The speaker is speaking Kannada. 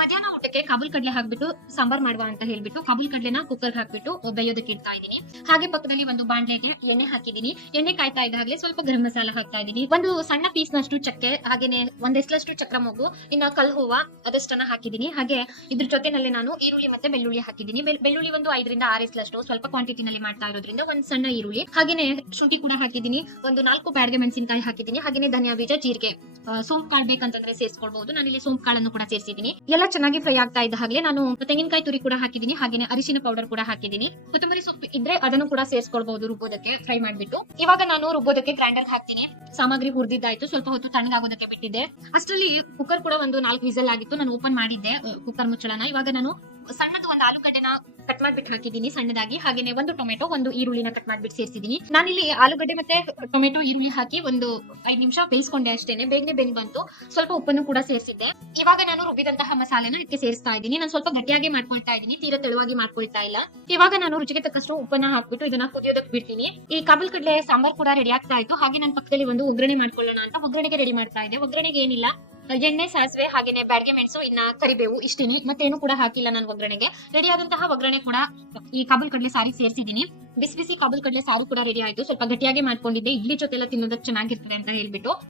ಮಧ್ಯಾಹ್ನ ಊಟಕ್ಕೆ ಕಾಬೂಲ್ ಕಡ್ಲೆ ಹಾಕ್ಬಿಟ್ಟು ಸಾಂಬಾರ್ ಮಾಡುವ ಅಂತ ಹೇಳ್ಬಿಟ್ಟು ಕಾಬೂಲ್ ಕಡ್ಲೆನ ಕುಕ್ಕರ್ ಹಾಕ್ಬಿಟ್ಟು ಬೇಯೋದಕ್ಕೆ ಇಡ್ತಾ ಇದೀನಿ. ಹಾಗೆ ಪಕ್ಕದಲ್ಲಿ ಒಂದು ಬಾಂಡ್ಲೆಗೆ ಎಣ್ಣೆ ಹಾಕಿದೀನಿ. ಎಣ್ಣೆ ಕಾಯ್ತಾ ಇದ್ದಾಗಲೇ ಸ್ವಲ್ಪ ಗರಂ ಮಸಾಲ ಹಾಕ್ತಾ ಇದೀನಿ. ಒಂದು ಸಣ್ಣ ಪೀಸ್ ನಷ್ಟು ಚಕ್ಕೆ, ಹಾಗೇನೆ ಒಂದೆಸ್ಲಷ್ಟು ಚಕ್ರ ಮೊಗ್ಗು, ಇನ್ನ ಕಲ್ ಹೂವ ಅದಷ್ಟನ್ನ ಹಾಕಿದೀನಿ. ಹಾಗೆ ಇದ್ರ ಜೊತೆನಲ್ಲಿ ನಾನು ಈರುಳ್ಳಿ ಮತ್ತೆ ಬೆಳ್ಳುಳ್ಳಿ ಹಾಕಿದೀನಿ. ಬೆಳ್ಳುಳ್ಳಿ ಒಂದು 5 ರಿಂದ 6 ಎಸ್ಲಷ್ಟು ಸ್ವಲ್ಪ ಕ್ವಾಂಟಿಟಿನಲ್ಲಿ ಮಾಡ್ತಾ ಇರೋದ್ರಿಂದ ಒಂದ್ ಸಣ್ಣ ಈರುಳ್ಳಿ, ಹಾಗೇನೆ ಶುಂಠಿ ಕೂಡ ಹಾಕಿದೀನಿ. ಒಂದು 4 ಬ್ಯಾಡಗೆ ಮೆಣಸಿನಕಾಯಿ ಹಾಕಿದೀನಿ. ಹಾಗೇನೆ ಧನಿಯಾ ಬೀಜ, ಜೀರಿಗೆ, ಸೋಂಪು ಕಾಳು ಬೇಕಂತಂದ್ರೆ ಸೇರಿಸ್ಕೊಳ್ಬಹುದು. ನಾನಿಲ್ಲಿ ಸೋಂಪು ಕಾಳನ್ನು ಕೂಡ ಸೇರಿಸಿದೀನಿ. ಎಲ್ಲ ಚೆನ್ನಾಗಿ ಫ್ರೈ ಆಗ್ತಾ ಇದ್ದ ಹಾಗೆ ನಾನು ತೆಂಗಿನಕಾಯಿ ತುರಿ ಕೂಡ ಹಾಕಿದೀನಿ. ಹಾಗೇನೆ ಅರಿಶಿನ ಪೌಡರ್ ಕೂಡ ಹಾಕಿದೀನಿ. ಕೊತ್ತಂಬರಿ ಸೊಪ್ಪು ಇದ್ರೆ ಅದನ್ನು ಕೂಡ ಸೇರಿಸ್ಕೊಳ್ಬಹುದು ರುಬ್ಬೋದಕ್ಕೆ ಫ್ರೈ ಮಾಡ್ಬಿಟ್ಟು. ಇವಾಗ ನಾನು ರುಬ್ಬೋದಕ್ಕೆ ಗ್ರೈಂಡರ್ ಹಾಕ್ತೀನಿ. ಸಾಮಗ್ರಿ ಹುರಿದಿದ್ದಾಯ್ತು, ಸ್ವಲ್ಪ ಹೊತ್ತು ತಣ್ಣಗಾಗೋದಕ್ಕೆ ಬಿಟ್ಟಿದ್ದೆ. ಅಷ್ಟರಲ್ಲಿ ಕುಕ್ಕರ್ ಕೂಡ ಒಂದು 4 ವಿಸಲ್ ಆಗಿತ್ತು. ನಾನು ಓಪನ್ ಮಾಡಿದ್ದೆ ಕುಕ್ಕರ್ ಮುಚ್ಚಳನ. ಇವಾಗ ನಾನು ಸಣ್ಣದು ಒಂದು ಆಲೂಗಡ್ಡೆನ ಕಟ್ ಮಾಡ್ಬಿಟ್ಟು ಹಾಕಿದೀನಿ ಸಣ್ಣದಾಗಿ. ಹಾಗೇನೆ ಒಂದು ಟೊಮೆಟೊ, ಒಂದು ಈರುಳ್ಳಿನ ಕಟ್ ಮಾಡ್ಬಿಟ್ಟು ಸೇರಿಸಿದೀನಿ. ನಾನಿಲ್ಲಿ ಆಲೂಗಡ್ಡೆ ಮತ್ತೆ ಟೊಮೆಟೊ, ಈರುಳ್ಳಿ ಹಾಕಿ ಒಂದು 5 ನಿಮಿಷ ಬೇಯಿಸ್ಕೊಂಡೆ ಅಷ್ಟೇನೆ. ಬೇಗನೆ ಬೆಂದ್ ಬಂತು. ಸ್ವಲ್ಪ ಉಪ್ಪನ್ನು ಕೂಡ ಸೇರಿಸಿದ್ದೆ. ಇವಾಗ ನಾನು ರುಬ್ಬಿದಂತಹ ಮಸಾಲೆನ ಇದಕ್ಕೆ ಸೇರಿಸ್ತಾ ಇದ್ದೀನಿ. ನಾನು ಸ್ವಲ್ಪ ಗಟ್ಟಿಯಾಗಿ ಮಾಡ್ಕೊಳ್ತಾ ಇದ್ದೀನಿ, ತೀರಾ ತೆಳುವಾಗಿ ಮಾಡ್ಕೊಳ್ತಾ ಇಲ್ಲ. ಇವಾಗ ನಾನು ರುಚಿಗೆ ತಕ್ಕಷ್ಟು ಉಪ್ಪನ್ನ ಹಾಕ್ಬಿಟ್ಟು ಇದನ್ನ ಕುದಿಯೋದಕ್ಕೆ ಬಿಡ್ತೀನಿ. ಈ ಕಾಬೂಲ್ ಕಡ್ಲೆ ಸಾಂಬಾರ್ ಕೂಡ ರೆಡಿ ಆಗ್ತಾ ಇತ್ತು. ಹಾಗೆ ನಾನು ಪಕ್ಕದಲ್ಲಿ ಒಂದು ಒಗ್ಗರಣೆ ಮಾಡ್ಕೊಳ್ಳೋಣ ಅಂತ ಒಗ್ಗರಣೆಗೆ ರೆಡಿ ಮಾಡ್ತಾ ಇದ್ದೆ. ಒಗ್ಗರಣೆಗೆ ಏನಿಲ್ಲ, ಎಣ್ಣೆ, ಸಾಸಿವೆ, ಹಾಗೇನೆ ಬ್ಯಾಡಗೆ ಮೆಣಸು, ಇನ್ನ ಕರಿಬೇವು, ಇಷ್ಟೇನೆ, ಮತ್ತೇನು ಕೂಡ ಹಾಕಿಲ್ಲ ನಾನು ಒಗ್ಗರಣೆಗೆ. ರೆಡಿ ಆದಂತಹ ಒಗ್ಗರಣೆ ಕೂಡ ಈ ಕಾಬೂಲ್ ಕಡ್ಲೆ ಸಾರಿ ಸೇರಿಸಿದೀನಿ. ಬಿಸಿ ಬಿಸಿ ಕಾಬೂಲ್ ಕಡ್ಲೆ ಸಾರು ಕೂಡ ರೆಡಿ ಆಯ್ತು. ಸ್ವಲ್ಪ ಗಟ್ಟಿಯಾಗಿ ಮಾಡ್ಕೊಂಡಿದ್ದೆ, ಇಡ್ಲಿ ಜೊತೆ ಎಲ್ಲ ತಿನ್ನೋದಕ್ಕೆ ಚೆನ್ನಾಗಿರ್ತದೆ ಅಂತ ಹೇಳ್ಬಿಟ್ಟು.